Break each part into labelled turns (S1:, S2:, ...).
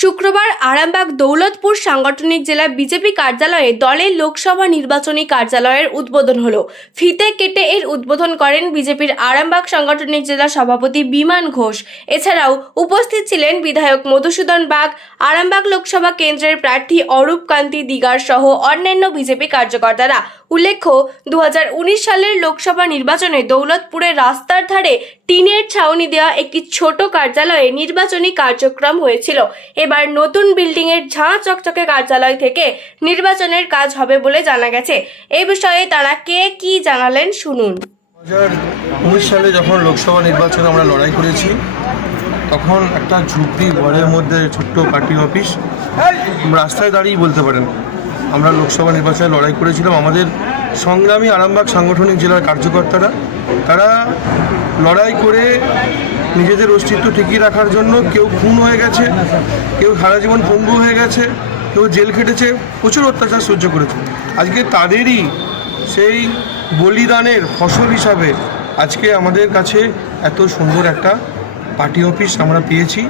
S1: শুক্রবার আরামবাগ দৌলতপুর সাংগঠনিক জেলা বিজেপি কার্যালয়ে দলের লোকসভা নির্বাচনী কার্যালয়ের উদ্বোধন হলো। ফিতে কেটে এর উদ্বোধন করেন বিজেপির আরামবাগ সাংগঠনিক জেলা সভাপতি বিমান ঘোষ। এছাড়াও উপস্থিত ছিলেন বিধায়ক মধুসূদন বাগ, আরামবাগ লোকসভা কেন্দ্রের প্রার্থী অরূপ কান্তি দিগার সহ অন্যান্য বিজেপি কার্যকর্তারা। উল্লেখ্য দু হাজার উনিশ সালের লোকসভা নির্বাচনে দৌলতপুরের রাস্তার ধারে টিনের ছাউনি দেওয়া একটি ছোট কার্যালয়ে নির্বাচনী কার্যক্রম হয়েছিল। এবার নতুন বিল্ডিং এর ঝাঁ চকচকে কার্যালয় থেকে নির্বাচনের কাজ হবে বলে জানা গেছে। এ বিষয়ে তারা কে কি জানালেন শুনুন।
S2: উনিশ সালে যখন লোকসভা নির্বাচনে আমরা লড়াই করেছি তখন একটা ঝুপড়ি ঘরের মধ্যে ছোট্ট পার্টি অফিস। রাস্তায় দাঁড়িয়ে বলতে পারেন আমরা লোকসভা নির্বাচনে লড়াই করেছিলাম। আমাদের সংগ্রামী আরামবাগ সাংগঠনিক জেলার কার্যকর্তারা, তারা লড়াই করে নিজেদের অস্তিত্ব টিকিয়ে রাখার জন্য কেউ খুন হয়ে গেছে, কেউ সারা জীবন পঙ্গু হয়ে গেছে, কেউ জেল খেটেছে, প্রচুর অত্যাচার সহ্য করেছে। আজকে তাদেরই সেই বলিদানের ফসল হিসাবে আজকে আমাদের কাছে এত সুন্দর একটা পার্টি অফিস আমরা পেয়েছি।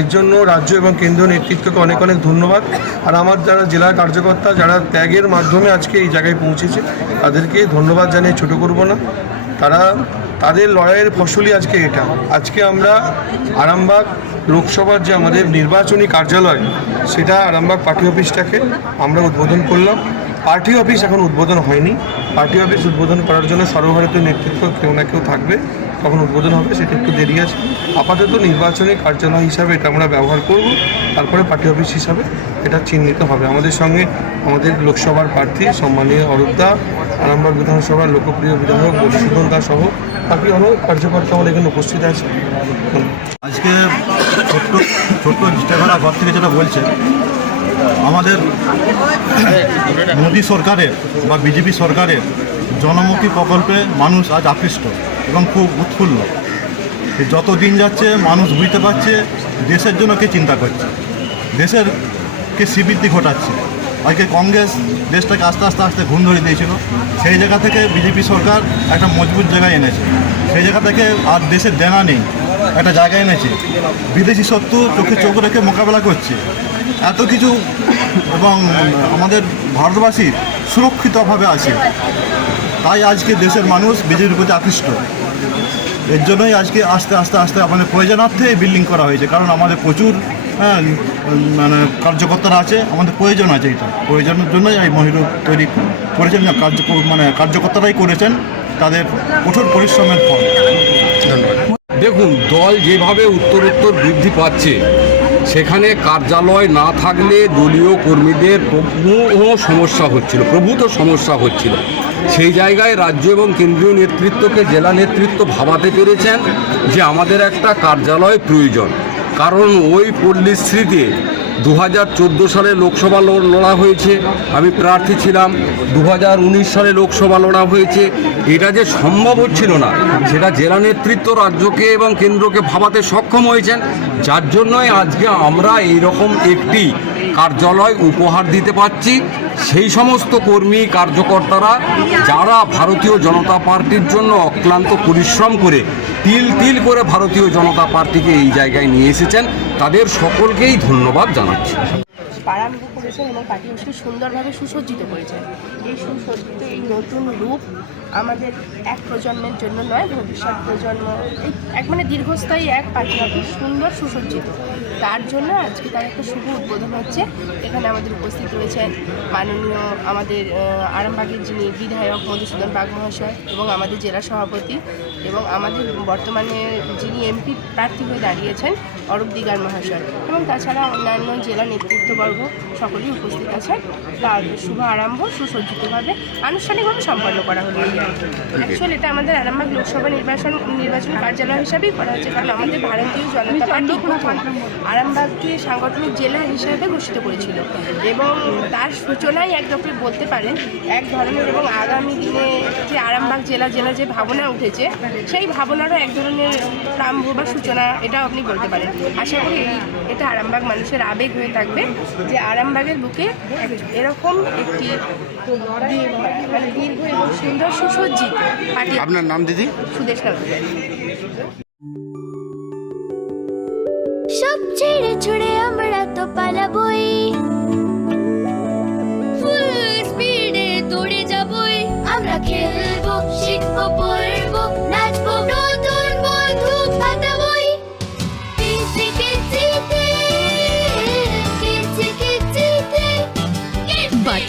S2: এর জন্য রাজ্য এবং কেন্দ্রীয় নেতৃত্বকে অনেক অনেক ধন্যবাদ। আর আমার যারা জেলা কার্যকর্তা, যারা ত্যাগের মাধ্যমে আজকে এই জায়গায় পৌঁছেছে, তাদেরকে ধন্যবাদ জানিয়ে ছোট করব না। তারা, তাদের লড়াইয়ের ফসলই আজকে এটা। আজকে আমরা আরামবাগ লোকসভার যে আমাদের নির্বাচনী কার্যালয়, সেটা আরামবাগ পার্টি অফিসটাকে আমরা উদ্বোধন করলাম। পার্টি অফিস এখন উদ্বোধন হয়নি। পার্টি অফিস উদ্বোধন করার জন্য সর্বভারতীয় নেতৃত্ব কেউ না কেউ থাকবে। তখন উদ্বোধন হবে সেটা একটু দেরি আছে। আপাতত নির্বাচনী কার্যালয় হিসাবে এটা আমরা ব্যবহার করব। তারপরে পার্টি অফিস হিসাবে এটা চিহ্নিত হবে। আমাদের সঙ্গে আমাদের লোকসভার প্রার্থী সম্মানীয় অরূপদা আরামবাগ বিধানসভার লোকপ্রিয় বিধায়ক মধুসূদন দাস সহ বাকি অনেক কার্যকর্তা আমাদের এখানে উপস্থিত আছে।
S3: আজকে ছোট্ট ছোট্ট স্টেফারা ঘর থেকে যেটা বলছে, আমাদের মোদী সরকারের বা বিজেপি সরকারের জনমুখী প্রকল্পে মানুষ আজ আকৃষ্ট। এবং খুব উৎফুল্ল। যত দিন যাচ্ছে, মানুষ বুঝতে পারছে, দেশের জন্য কে চিন্তা করছে। দেশের কে শ্রীবৃদ্ধি ঘটাচ্ছে। আজকে কংগ্রেস দেশটাকে আস্তে আস্তে আস্তে ঘুম ধরে দিয়েছিল। সেই জায়গা থেকে বিজেপি সরকার একটা মজবুত জায়গায় এনেছে। সেই জায়গা থেকে আর দেশের দেনা নেই। একটা জায়গায় এনেছে। বিদেশি শত্রু চোখে চোখ রেখে মোকাবেলা করছে। এত কিছু এবং আমাদের ভারতবাসী সুরক্ষিতভাবে আছে। তাই আজকে দেশের মানুষ বিজেপির প্রতি আকৃষ্ট। এর জন্যই আজকে আস্তে আস্তে আস্তে আমাদের প্রয়োজনার্থে এই বিল্ডিং করা হয়েছে। কারণ আমাদের প্রচুর হ্যাঁ, মানে কার্যকর্তারা আছে আমাদের প্রয়োজন আছে এটা। প্রয়োজনের জন্যই এই মহিলা তৈরি করেছেন কার্য মানে কার্যকর্তারাই করেছেন তাদের কঠোর পরিশ্রমের ফল।
S4: দেখুন দল যেভাবে উত্তরোত্তর বৃদ্ধি পাচ্ছে সেখানে কার্যালয় না থাকলে দলীয় কর্মীদের প্রভূত সমস্যা হচ্ছিল, প্রভূত সমস্যা হচ্ছিল। সেই জায়গায় রাজ্য এবং কেন্দ্রীয় নেতৃত্বকে জেলা নেতৃত্ব ভাবাতে পেরেছেন যে আমাদের একটা কার্যালয় প্রয়োজন। কারণ ওই পল্লীশ্রীতে দু হাজার চোদ্দ সালে লোকসভা লড়া হয়েছে। আমি প্রার্থী ছিলাম। দু হাজার উনিশ সালে লোকসভা লড়া হয়েছে। এটা যে সম্ভব হচ্ছিল না, সেটা জেলা নেতৃত্ব রাজ্যকে এবং কেন্দ্রকে ভাবাতে সক্ষম হয়েছেন। যার জন্যই আজকে আমরা এই রকম একটি কার্যালয় উপহার দিতে পারছি। সেই সমস্ত কর্মী, কার্যকর্তারা যারা ভারতীয় জনতা পার্টির জন্য অক্লান্ত পরিশ্রম করে তিল তিল করে ভারতীয় জনতা পার্টিকে এই জায়গায় নিয়ে এসেছেন, তাদের সকলকেই ধন্যবাদ জানাচ্ছি।
S5: এবং পার্টি সুন্দরভাবে সুসজ্জিত করেছেন এই সুসজ্জিত, এই নতুন রূপ আমাদের এক প্রজন্মের জন্য নয়, ভবিষ্যৎ প্রজন্ম এক মানে দীর্ঘস্থায়ী এক পার্টি অফিস সুন্দর, সুসজ্জিত। তার জন্য আজকে তার একটা শুভ উদ্বোধন হচ্ছে। এখানে আমাদের উপস্থিত রয়েছেন মাননীয় আমাদের আরামবাগের যিনি বিধায়ক মধুসূদন বাগ মহাশয় এবং আমাদের জেলা সভাপতি এবং আমাদের বর্তমানে যিনি এমপি প্রার্থী হয়ে দাঁড়িয়েছেন অরূপ দিগার মহাশয় এবং তাছাড়া অন্যান্য জেলা নেতৃত্ববর্গ সকলেই উপস্থিত আছেন। তার শুভ আরম্ভ সুসজ্জিতভাবে আনুষ্ঠানিকভাবে সম্পন্ন করা হলো। অ্যাকচুয়ালি এটা আমাদের আরামবাগ লোকসভা নির্বাচন নির্বাচন কার্যালয় হিসাবেই করা হচ্ছে কারণ আমাদের ভারতীয় জনতা পার্টি প্রথম আরামবাগকে সাংগঠনিক জেলা হিসাবে ঘোষিত করেছিল। এবং তার সূচনাই একদমই বলতে পারেন এক ধরনের এবং আগামী দিনে যে আরামবাগ জেলা জেলা যে ভাবনা উঠেছে সেই ভাবনারও এক ধরনের প্রারম্ভ বা সূচনা এটাও আপনি বলতে পারেন। আশা করি এটা আরামবাগ মানুষের আবেগ হয়ে থাকবে যে আরামবাগের বুকে এরকম একটি মানে দীর্ঘ এবং সুন্দর সজ্জিত
S6: আপনার নাম দিদি?
S5: সুদেশ
S7: সব ছেড়ে ছুড়ে আমরা তো পালাবই।